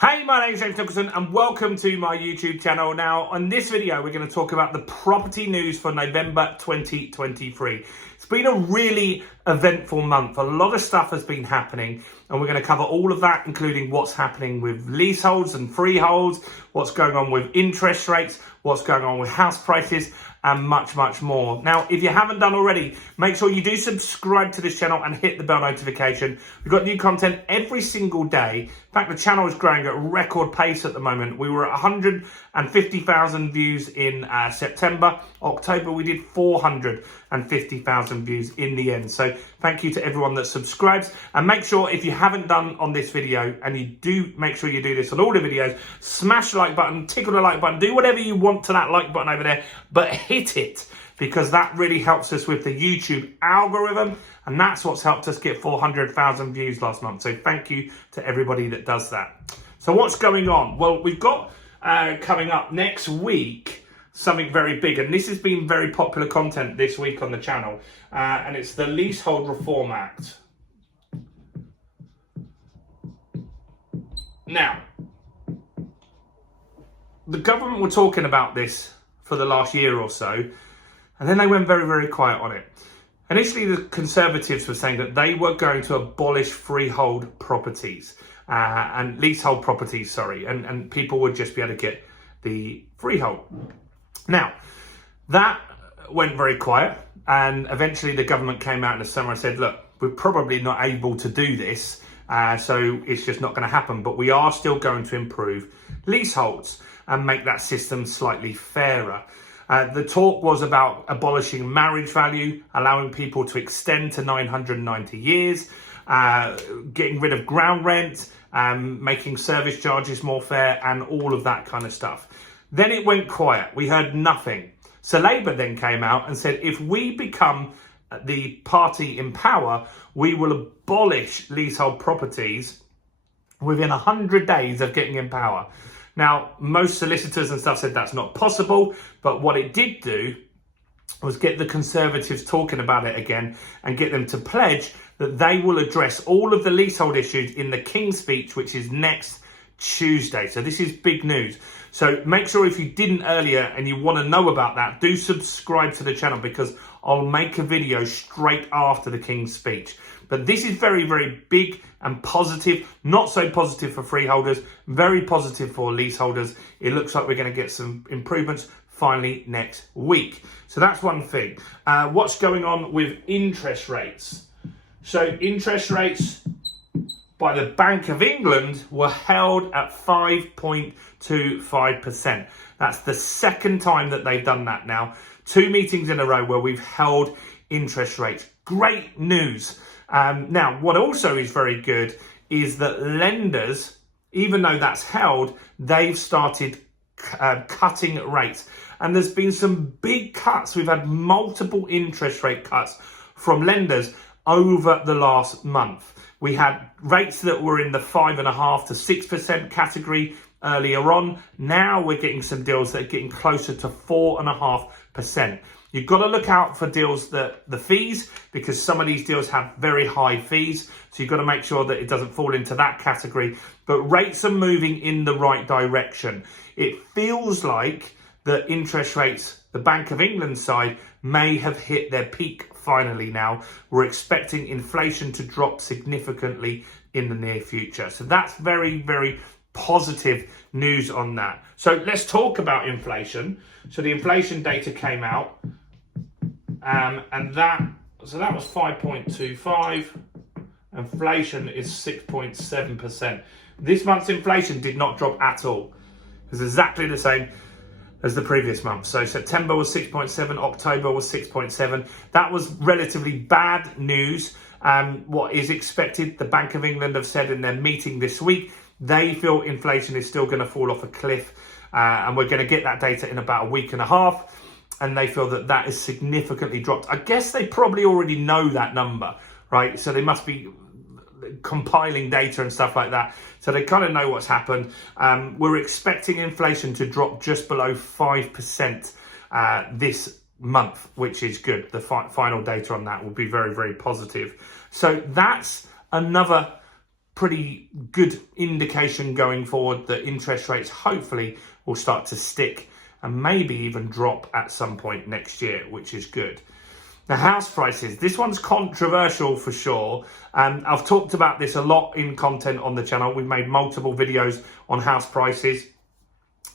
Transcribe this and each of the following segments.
Hey, my name's James Nicholson and welcome to my YouTube channel. Now, on this video, we're going to talk about the property news for November 2023. It's been a really eventful month. A lot of stuff has been happening and we're going to cover all of that, including what's happening with leaseholds and freeholds, what's going on with interest rates, what's going on with house prices, and much, much more. Now, if you haven't done already, make sure you do subscribe to this channel and hit the bell notification. We've got new content every single day. In fact, the channel is growing at a record pace at the moment. We were at 150,000 views in September. October, we did 450,000 views in the end. So thank you to everyone that subscribes. And make sure, if you haven't done on this video, and you do, make sure you do this on all the videos, smash the like button, tickle the like button, do whatever you want to that like button over there, but hit it, because that really helps us with the YouTube algorithm, and that's what's helped us get 400,000 views last month. So thank you to everybody that does that. So what's going on? Well, we've got coming up next week something very big, and this has been very popular content this week on the channel, and it's the Leasehold Reform Act. Now, the government were talking about this for the last year or so, and then they went very, very quiet on it. Initially, the Conservatives were saying that they were going to abolish freehold properties and leasehold properties, and people would just be able to get the freehold. Now, that went very quiet, and eventually the government came out in the summer and said, look, we're probably not able to do this, so it's just not going to happen, but we are still going to improve leaseholds and make that system slightly fairer. The talk was about abolishing marriage value, allowing people to extend to 990 years, getting rid of ground rent, making service charges more fair, and all of that kind of stuff. Then it went quiet. We heard nothing. So Labour then came out and said, if we become the party in power, we will abolish leasehold properties within 100 days of getting in power. Now, most solicitors and stuff said that's not possible, but what it did do was get the Conservatives talking about it again and get them to pledge that they will address all of the leasehold issues in the King's Speech, which is next Tuesday. So this is big news. So make sure, if you didn't earlier and you want to know about that, do subscribe to the channel, because I'll make a video straight after the King's Speech. But this is very, very big and positive. Not so positive for freeholders, very positive for leaseholders. It looks like we're going to get some improvements finally next week. So that's one thing. What's going on with interest rates? So interest rates by the Bank of England were held at 5.25%. That's the second time that they've done that now. 2 meetings in a row where we've held interest rates. Great news. Now, what also is very good is that lenders, even though that's held, they've started cutting rates. And there's been some big cuts. We've had multiple interest rate cuts from lenders over the last month. We had rates that were in the 5.5% to 6% category earlier on. Now we're getting some deals that are getting closer to 4.5%. You've got to look out for deals that the fees, because some of these deals have very high fees. So you've got to make sure that it doesn't fall into that category. But rates are moving in the right direction. It feels like the interest rates, the Bank of England side, may have hit their peak finally now. We're expecting inflation to drop significantly in the near future. So that's very, very positive news on that. So let's talk about inflation. So the inflation data came out, and that was 5.25. Inflation is 6.7%. This month's inflation did not drop at all. It's exactly the same as the previous month. So September was 6.7, October was 6.7. That was relatively bad news. What is expected, the Bank of England have said in their meeting this week, they feel inflation is still going to fall off a cliff, and we're going to get that data in about a week and a half, and they feel that that is significantly dropped. I guess they probably already know that number, right? So they must be compiling data and stuff like that, so they kind of know what's happened. We're expecting inflation to drop just below 5% this month, which is good. The final data on that will be very, very positive. So that's another pretty good indication going forward that interest rates hopefully will start to stick and maybe even drop at some point next year, which is good. Now, house prices. This one's controversial for sure. I've talked about this a lot in content on the channel. We've made multiple videos on house prices.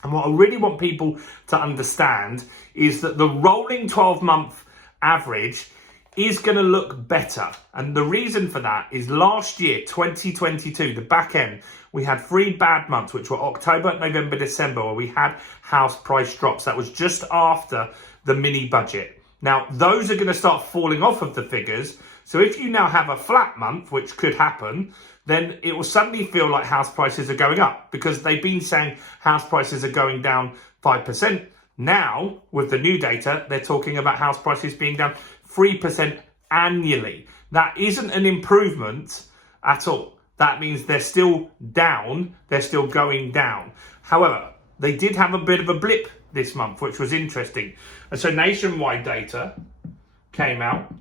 And what I really want people to understand is that the rolling 12-month average is going to look better. And the reason for that is last year, 2022, the back end, we had 3 bad months, which were October, November, December, where we had house price drops. That was just after the mini budget. Now, those are going to start falling off of the figures. So if you now have a flat month, which could happen, then it will suddenly feel like house prices are going up because they've been saying house prices are going down 5%. Now, with the new data, they're talking about house prices being down 3% annually. That isn't an improvement at all. That means they're still down, they're still going down. However, they did have a bit of a blip this month, which was interesting. And so nationwide data came out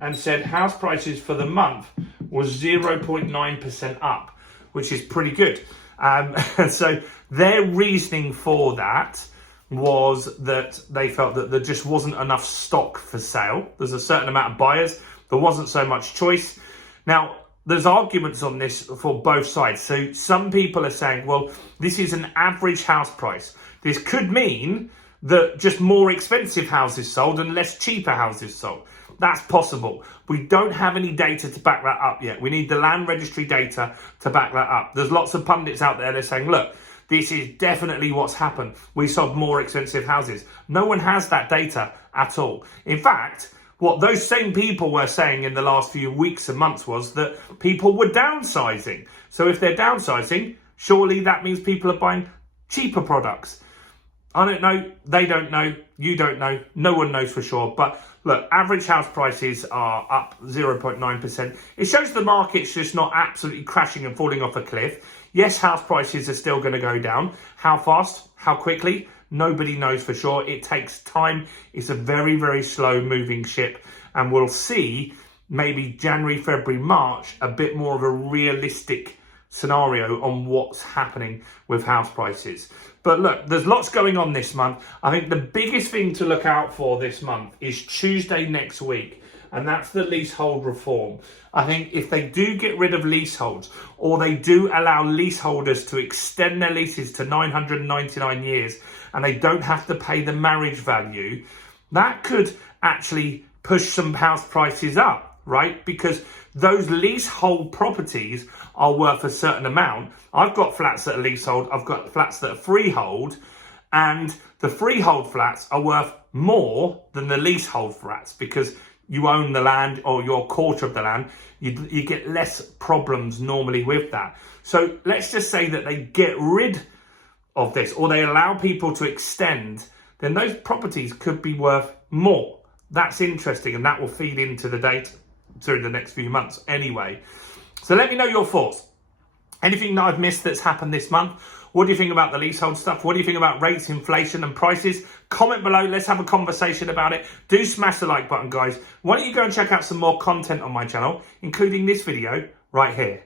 and said house prices for the month was 0.9% up, which is pretty good. And so their reasoning for that was that they felt that there just wasn't enough stock for sale. There's a certain amount of buyers. There wasn't so much choice. Now, there's arguments on this for both sides. So some people are saying, well, this is an average house price. This could mean that just more expensive houses sold and less cheaper houses sold. That's possible. We don't have any data to back that up yet. We need the land registry data to back that up. There's lots of pundits out there that are saying, look, this is definitely what's happened. We sold more expensive houses. No one has that data at all. In fact, what those same people were saying in the last few weeks and months was that people were downsizing. So if they're downsizing, surely that means people are buying cheaper products. I don't know. They don't know. You don't know. No one knows for sure. But look, average house prices are up 0.9%. It shows the market's just not absolutely crashing and falling off a cliff. Yes, house prices are still going to go down. How fast? How quickly? Nobody knows for sure. It takes time. It's a very, very slow moving ship. And we'll see maybe January, February, March, a bit more of a realistic scenario on what's happening with house prices. But look, there's lots going on this month. I think the biggest thing to look out for this month is Tuesday next week, and that's the leasehold reform. I think if they do get rid of leaseholds, or they do allow leaseholders to extend their leases to 999 years, and they don't have to pay the marriage value, that could actually push some house prices up, right? Because those leasehold properties are worth a certain amount. I've got flats that are leasehold, I've got flats that are freehold, and the freehold flats are worth more than the leasehold flats because you own the land or you're a quarter of the land. You get less problems normally with that. So let's just say that they get rid of this or they allow people to extend, then those properties could be worth more. That's interesting, and that will feed into the data through the next few months anyway. So let me know your thoughts. Anything that I've missed that's happened this month? What do you think about the leasehold stuff? What do you think about rates, inflation and prices? Comment below. Let's have a conversation about it. Do smash the like button, guys. Why don't you go and check out some more content on my channel, including this video right here.